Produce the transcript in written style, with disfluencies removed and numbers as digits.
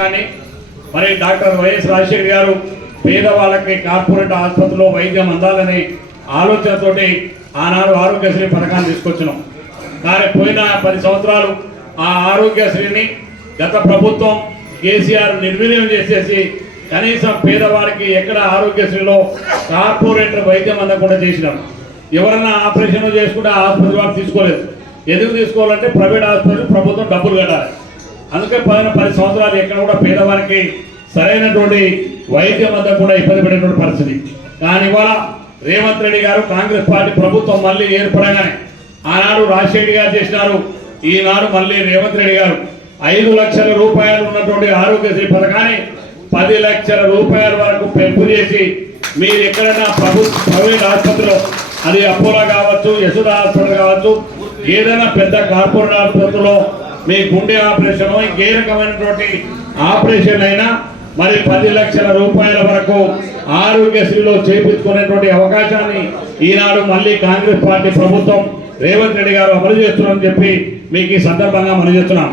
మరి doctor YS Rajasekhar గారు పేదవాళ్ళకి కార్పొరేట్ ఆసుపత్రిలో వైద్యం అందాలనే ఆలోచనతోటి ఆనాడు ఆరోగ్యశ్రీ పథకాన్ని తీసుకొచ్చినాం. కానీ పోయిన 10 సంవత్సరాలు ఆ ఆరోగ్యశ్రీని గత ప్రభుత్వం కేసీఆర్ నిర్వీర్యం చేసేసి కనీసం పేదవారికి ఎక్కడ ఆరోగ్యశ్రీలో కార్పొరేటర్ వైద్యం అందకుండా చేసినాం. ఎవరన్నా ఆపరేషన్ చేసుకుంటే ఆసుపత్రి వారు తీసుకోలేదు. ఎందుకు తీసుకోవాలంటే ప్రైవేట్ ఆసుపత్రి ప్రభుత్వం డబ్బులు కట్టాలి. అందుకే పోయిన 10 సంవత్సరాలు ఎక్కడ కూడా పేదవారికి సరైనటువంటి వైద్యం వద్ద కూడా ఇబ్బంది పడేటువంటి పరిస్థితి. కానీ ఇవాళ రేవంత్ రెడ్డి గారు కాంగ్రెస్ పార్టీ ప్రభుత్వం మళ్ళీ ఏర్పడగానే ఆనాడు రాజశేఖర్ గారు చేసినారు, ఈనాడు మళ్ళీ రేవంత్ రెడ్డి గారు 5 లక్షల రూపాయలు ఉన్నటువంటి ఆరోగ్యశ్రీ పథకాన్ని 10 లక్షల రూపాయల వరకు పెంపు చేసి మీరు ఎక్కడైనా ప్రైవేట్ ఆసుపత్రిలో అది అపోలో కావచ్చు, యశోద హాస్పిటల్ కావచ్చు, ఏదైనా పెద్ద కార్పొరేట్ ఆసుపత్రిలో మీ గుండె ఆపరేషన్ ఇంకే రకమైనటువంటి ఆపరేషన్ అయినా మరి 10 లక్షల రూపాయల వరకు ఆరోగ్యశ్రీలో చేపించుకునేటువంటి అవకాశాన్ని ఈనాడు మళ్ళీ కాంగ్రెస్ పార్టీ ప్రభుత్వం రేవంత్ రెడ్డి గారు అమలు చేస్తున్నారని చెప్పి మీకు ఈ సందర్భంగా మనం చేస్తున్నాం.